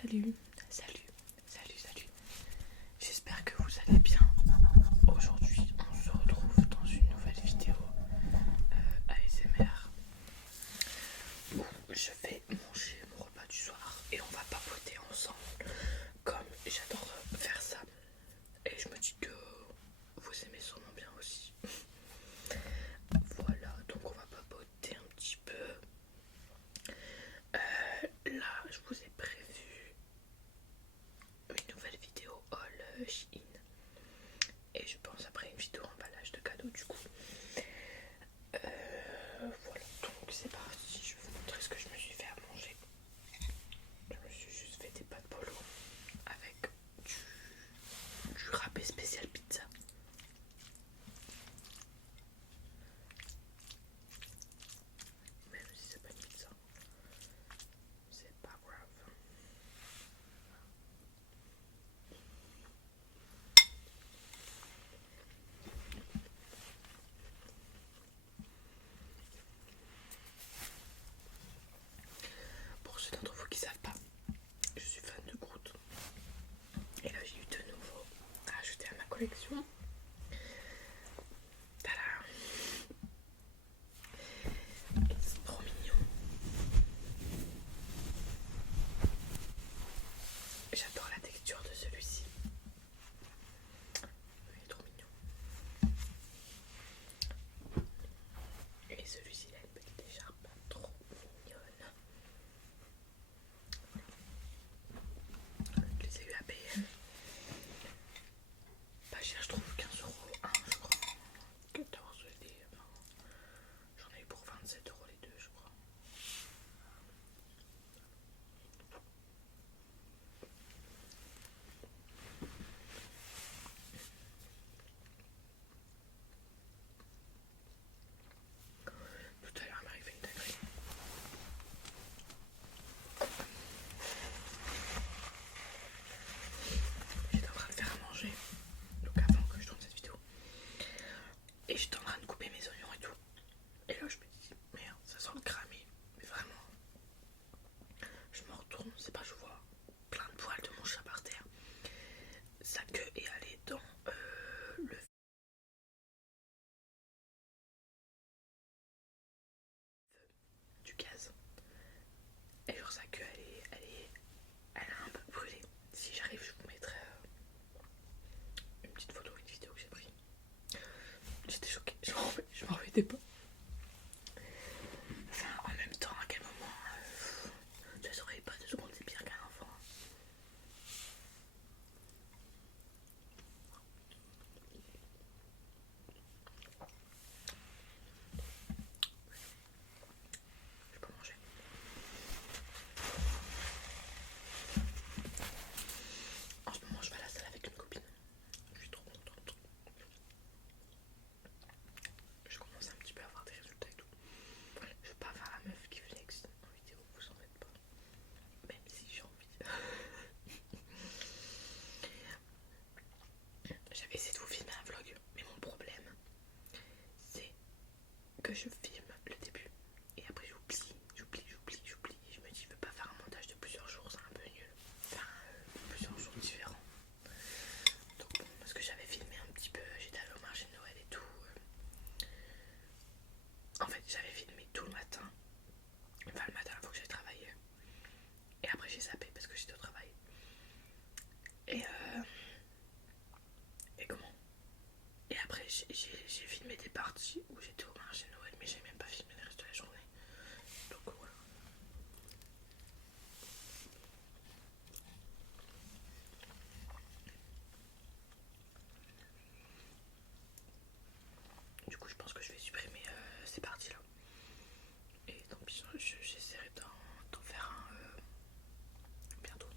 Salut, salut. J'espère que vous allez bien. Aujourd'hui, on se retrouve dans une nouvelle vidéo ASMR où je vais manger mon repas du soir et on va papoter ensemble comme j'adore faire ça. Et je me dis que vous aimez sûrement bien aussi. Voilà, donc on va papoter un petit peu. Là, je vous ai prévu une nouvelle vidéo haul Shein. Et je pense après une vidéo emballage de cadeaux du coup. Voilà, donc c'est parti, je vais vous montrer ce que je me suis fait à manger. Je me suis juste fait des pâtes bolo avec du râpé spécial pizza. Même si c'est pas une pizza, c'est pas grave. Pour ceux d'entre vous qui savent pas, je suis fan de Groot. Et là j'ai eu de nouveau à ajouter à ma collection. Tada! C'est trop mignon. J'adore la texture de celui-ci. Il est trop mignon. Et celui-ci il a une petite écharpe trop mignonne. Je les ai eu à payer pas cher, je trouve 15 euros, je crois. 14 les... enfin, j'en ai eu pour 27 euros les deux, je crois. Tout à l'heure, elle m'a arrivé une dinguerie. J'étais en train de faire à manger, donc avant que je tourne cette vidéo. Et j'étais en train de couper mes oignons et tout. Et là, je me dis, merde, ça sent le cramé. Mais vraiment, je me retourne, c'est pas, je vois plein de poils de mon chat par terre. Sa queue est allée dans le du gaz. Et genre sa queue elle a un peu brûlé. Si j'arrive, je vous mettrai une petite photo, une vidéo que j'ai prise. J'étais choquée, je m'en remettais pas. Enfin, en même temps, à quel moment les oreilles pas 2 secondes, c'est pire qu'un enfant. Je peux manger. En ce moment, je vais à la salle avec une copine. Je suis trop contente. Je commence un petit peu à avoir des résultats et tout. Je vais pas faire la meuf qui flex en vidéo, vous en faites pas. Même si j'ai envie. J'avais essayé de vous filmer un vlog, mais mon problème, c'est que je filme le début et après j'oublie. Je me dis, je veux pas faire un montage de plusieurs jours, c'est un peu nul. Enfin, plusieurs jours différents. Donc bon, parce que j'avais filmé un petit peu, j'étais allée au marché de Noël et tout. En fait, j'avais filmé tout le matin. Enfin, le matin, avant que j'aille travailler. Et après, j'ai zappé parce que j'étais au travail. Et comment? Et après, j'ai filmé des parties où j'étais au marché de Noël, mais j'ai même pas filmé le reste de la journée. Donc voilà. Du coup, je pense que je vais supprimer ces parties-là. Et tant pis, j'essaierai d'en faire un bientôt.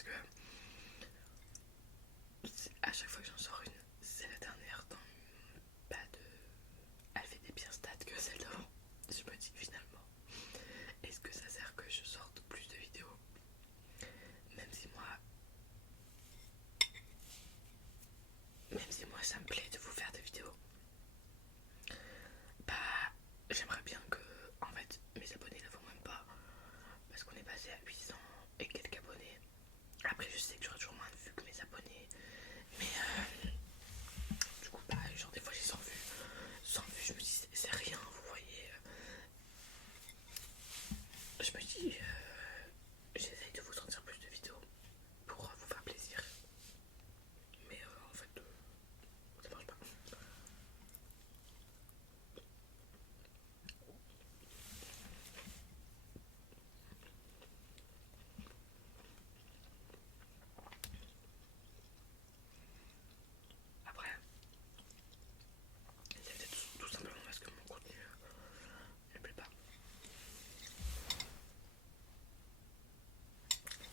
parce que à chaque fois que j'en sors une, c'est la dernière dans pas de... Elle fait des pires stats que celle d'avant. Je me dis finalement, est-ce que ça sert que je sorte plus de vidéos? Même si moi ça me plaît de vous faire des vidéos, bah j'aimerais bien que en fait mes abonnés ne vont même pas, parce qu'on est passé à 800 et quelques abonnés. Après je sais que j'aurai toujours moins de vues que mes abonnés, mais du coup bah genre des fois j'ai 100 vues, 100 vues je me dis c'est rien, vous voyez. Je me dis j'essaye de vous sortir plus de vidéos pour vous faire plaisir, mais en fait ça marche pas. Après c'est peut-être tout simplement parce que mon contenu ne plaît pas.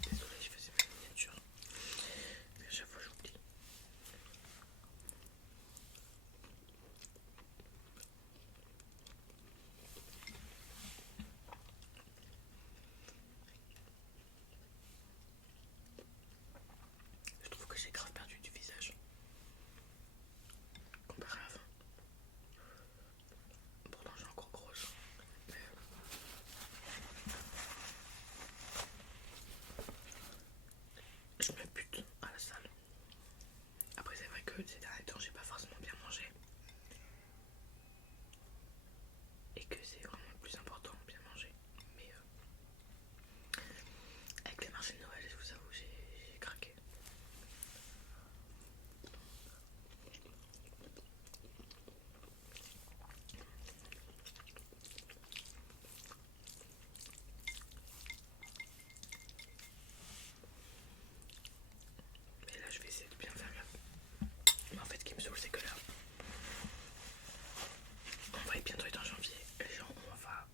Désolée, je faisais ma miniature, mais à chaque fois j'oublie. Je trouve que j'ai grave perdu du visage comparé à avant. Pourtant j'ai encore grosse, mais je me bute à la salle. Après c'est vrai que ces derniers temps j'ai pas forcément bien mangé et que c'est vraiment le plus important, bien manger. Mais avec les marchés de Noël, je vous avoue, j'ai craqué. Mais là je vais essayer de bien faire mieux. Mais en fait ce qui me saoule c'est que là on va bientôt être en janvier, les gens vont avoir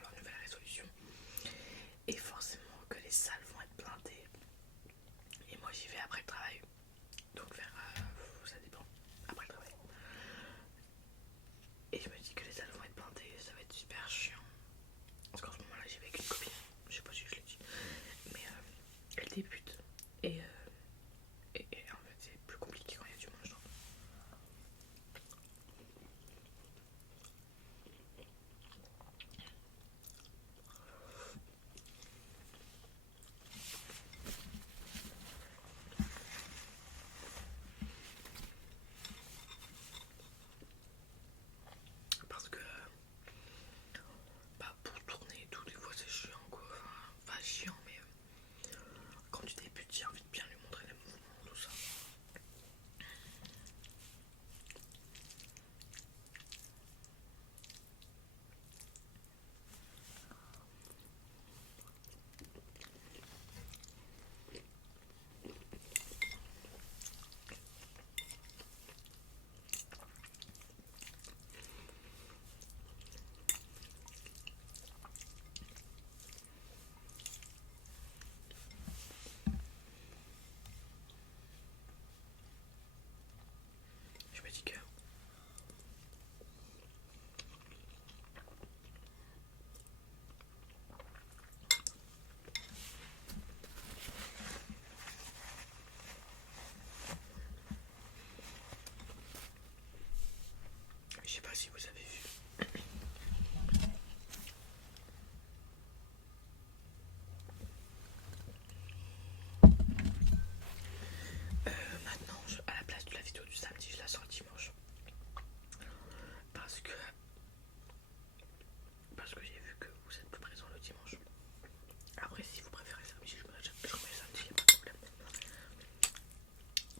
leur nouvelle résolution et forcément que les salles vont être blindées. Et moi j'y vais après le travail, donc vers ça dépend, après le travail. Et je me dis que les salles vont être blindées, ça va être super chiant. Parce qu'en ce moment là j'y vais avec une copine, je sais pas si je l'ai dit, mais elle débute et en fait c'est plus compliqué quand il y a du monde, je trouve. Parce que bah, pour tourner et tout, des fois c'est chiant quoi. Enfin chiant, mais quand tu débutes, j'ai envie de bien lui montrer les mouvements, tout ça. Je me dis que je sais pas si vous avez vu. Maintenant, à la place de la vidéo du samedi, je la sors le dimanche. Parce que j'ai vu que vous êtes plus présent le dimanche. Après, si vous préférez samedi, je remets samedi, y'a pas de problème.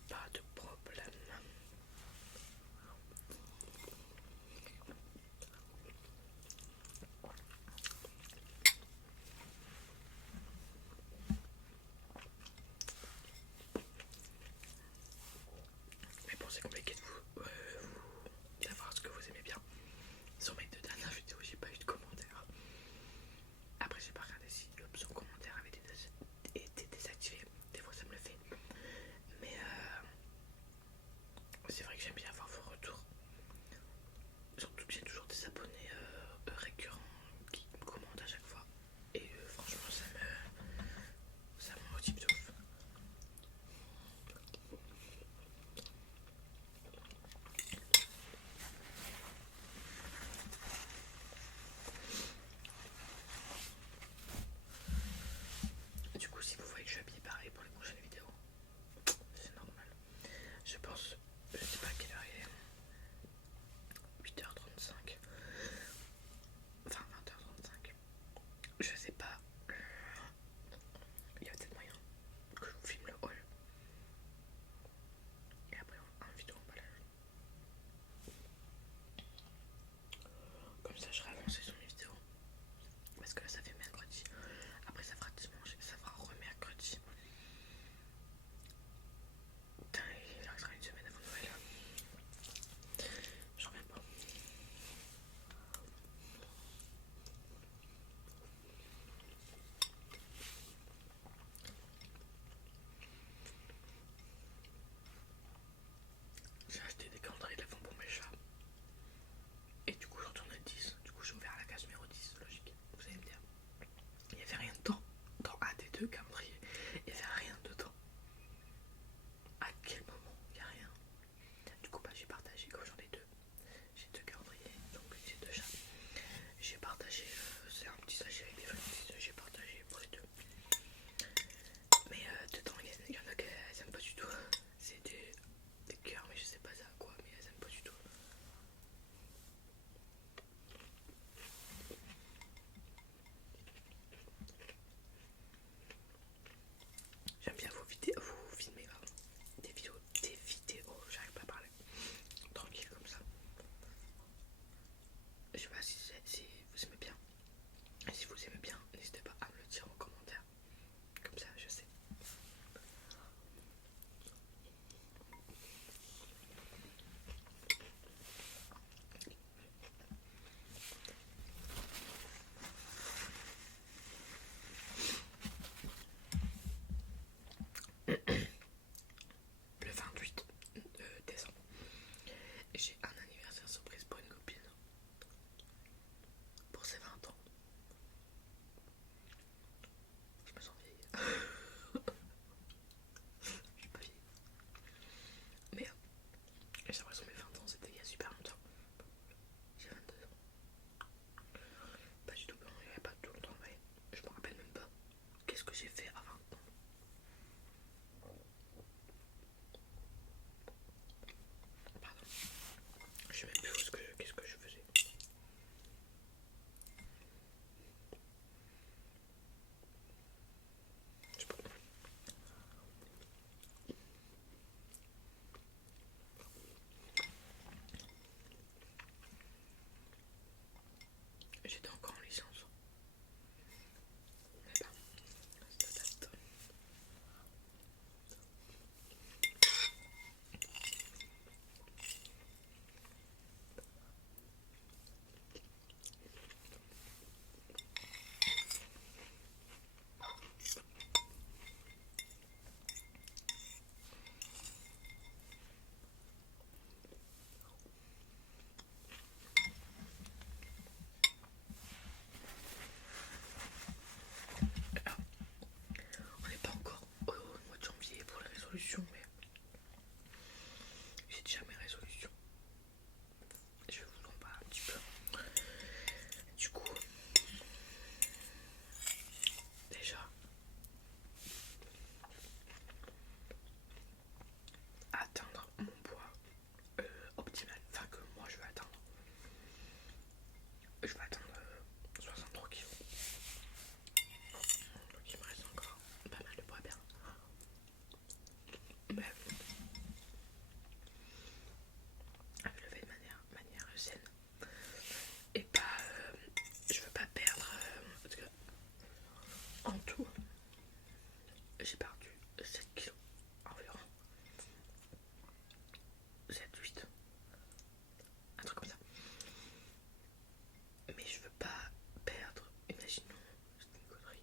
Pas de problème. que je suis habillé pareil pour les prochaines vidéos. C'est normal. Je pense, je sais pas à quelle heure il est. 8h35. Enfin 20h35. Je sais pas. Il y a peut-être moyen que je vous filme le haul. Et après un vidéo emballage. Comme ça je serai avancé sur mes vidéos. Parce que là ça fait mercredi. Après ça fera dimanche. Ça fera re-mercredi. Putain, il restera une semaine avant Noël. J'en reviens pas. J'ai acheté des calendriers de l'avant pour mes chats. Et du coup je retourne à 10. Du coup j'ai ouvert la case numéro 10, logique. Vous allez me dire. Il n'y avait rien dedans. Dans un des deux calendriers. Il n'y avait rien dedans. À quel moment il n'y a rien. Du coup bah j'ai partagé, comme j'en ai deux. J'ai deux calendriers, donc j'ai deux chats. J'ai partagé, c'est un petit sachet avec des friandises. J'ai partagé pour les deux. Mais dedans il y en a qui n'aiment pas du tout. C'est des cœurs, mais je sais pas ça à quoi, mais elles n'aiment pas du tout. J'aime bien vous filmer des vidéos, j'arrive pas à parler. Tranquille comme ça. Je sais pas si vous aimez bien. Et si vous aimez bien, n'hésitez pas à me le dire en commentaire. Comme ça, je sais. Le 28 décembre, j'ai un anniversaire surprise pour une copine. Pour ses 20 ans. Je me sens vieille. Je suis pas vieille. Mais j'ai l'impression que mes 20 ans c'était il y a super longtemps. J'ai 22 ans. Pas du tout, il n'y avait pas tout longtemps, mais je me rappelle même pas. Qu'est-ce que j'ai fait à 20 ans? Pardon. Je sais même plus qu'est-ce que je faisais. Je sais pas. J'étais encore en licence. Mais bah, ça date. Alors, on n'est pas encore au mois de janvier pour les résolutions, mais j'ai déjà mes résolutions. Je vais vous en parler un petit peu. Du coup, déjà, atteindre mon poids optimal, enfin que moi je vais atteindre. Je vais atteindre 63 kg. Donc il me reste encore pas mal de poids à perdre. Mais à me lever de manière saine. Et pas, je veux pas perdre, parce que en tout, j'ai perdu 7 kg environ. 7-8. Un truc comme ça. Mais je veux pas perdre, imaginons, c'est une connerie.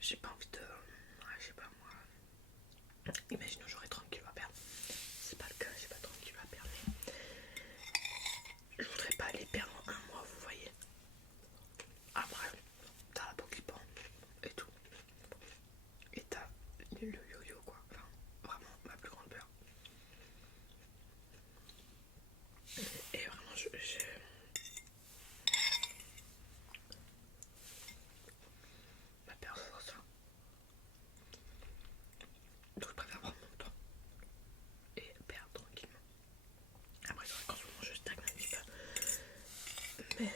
J'ai pas envie de, je sais pas moi. Imaginons j'aurais 30 kilos à perdre. C'est pas le cas, j'ai pas 30 kilos à perdre. Mais je voudrais pas les perdre en un mois, vous voyez. Après, t'as la peau qui pend et tout. Et t'as le yo-yo quoi. Enfin, vraiment ma plus grande peur. Et vraiment, j'ai... Ma peur, c'est ça. Donc je préfère prendre mon temps et perdre tranquillement. Après c'est vrai qu'en ce moment je stagne un petit peu. Mais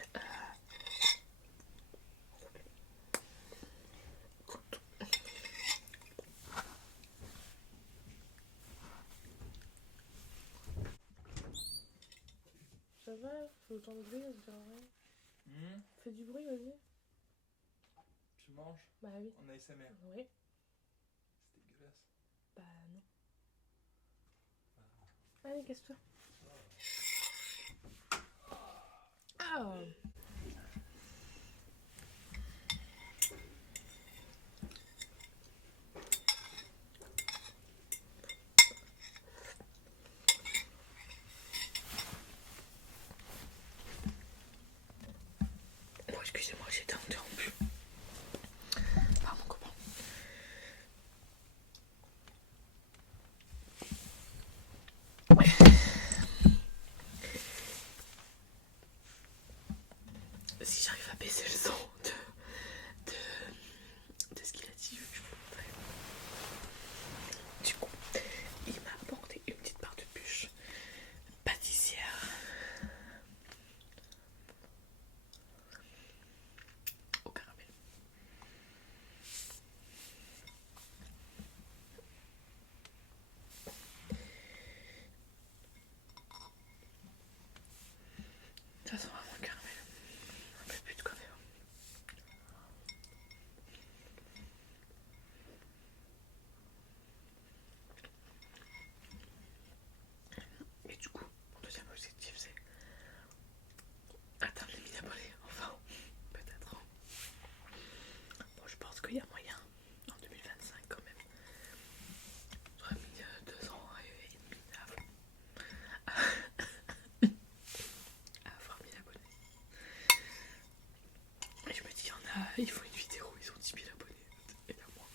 ça va, faut autant de bruit, ça sert à rien. Fais du bruit, vas-y. Tu manges? Bah oui. En ASMR. Oui. C'est dégueulasse. Bah non. Allez, casse-toi. Ah. Bon, excusez-moi, j'ai été interrompue par mon copain. Si j'arrive à baisser le son de ce qu'il a dit, je vous montrerai. Du coup, il m'a apporté une petite part de bûche pâtissière au caramel. Ça sent vraiment le caramel. Un peu plus de quand même. Et du coup, mon deuxième objectif, c'est atteindre les 1000 abonnés. Enfin, peut-être. Bon, je pense qu'il y a moyen en 2025 quand même. J'aurais mis 2 ans et demi à avoir 1000 abonnés. Et je me dis, il faut une vidéo, ils ont 10 000 abonnés. Et là, moi.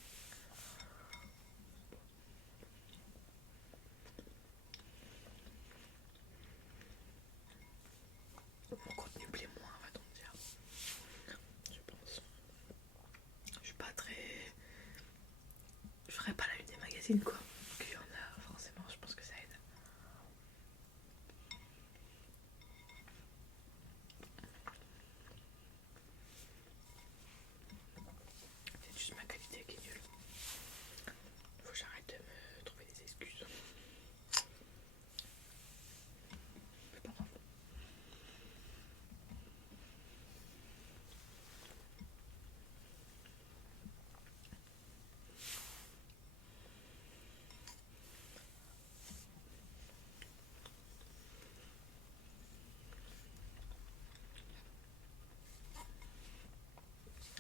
Mon contenu plaît moins, va-t-on dire. Je pense. Je suis pas très. Je ferais pas la une des magazines, quoi. Donc il y en a, forcément, je pense que ça aide. C'est juste ma qualité qui est nulle. Faut que j'arrête de me trouver des excuses. C'est pas grave.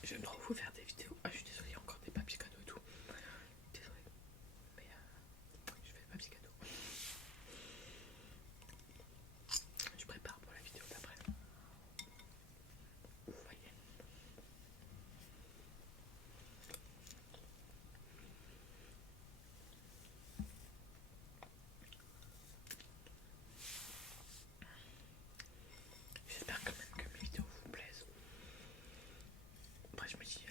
J'aime trop vous faire des vidéos. Ah, je suis désolée, il y a encore des papiers cadeaux et tout. Désolée. Mais je fais des papiers cadeaux. Je prépare pour la vidéo d'après. Vous voyez. J'espère quand même que mes vidéos vous plaisent. Après, je me dis,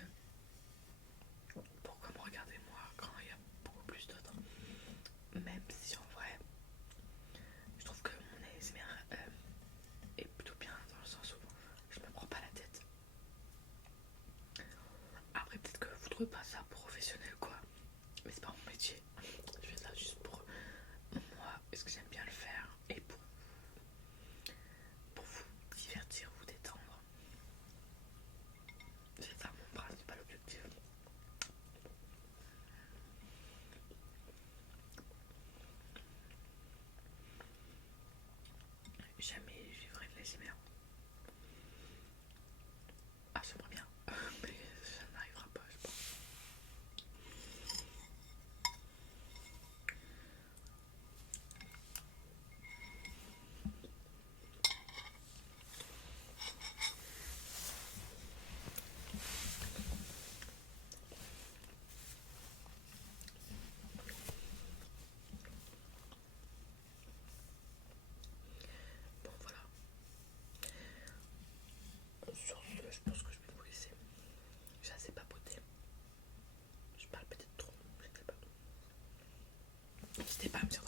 N'hésitez pas à me dire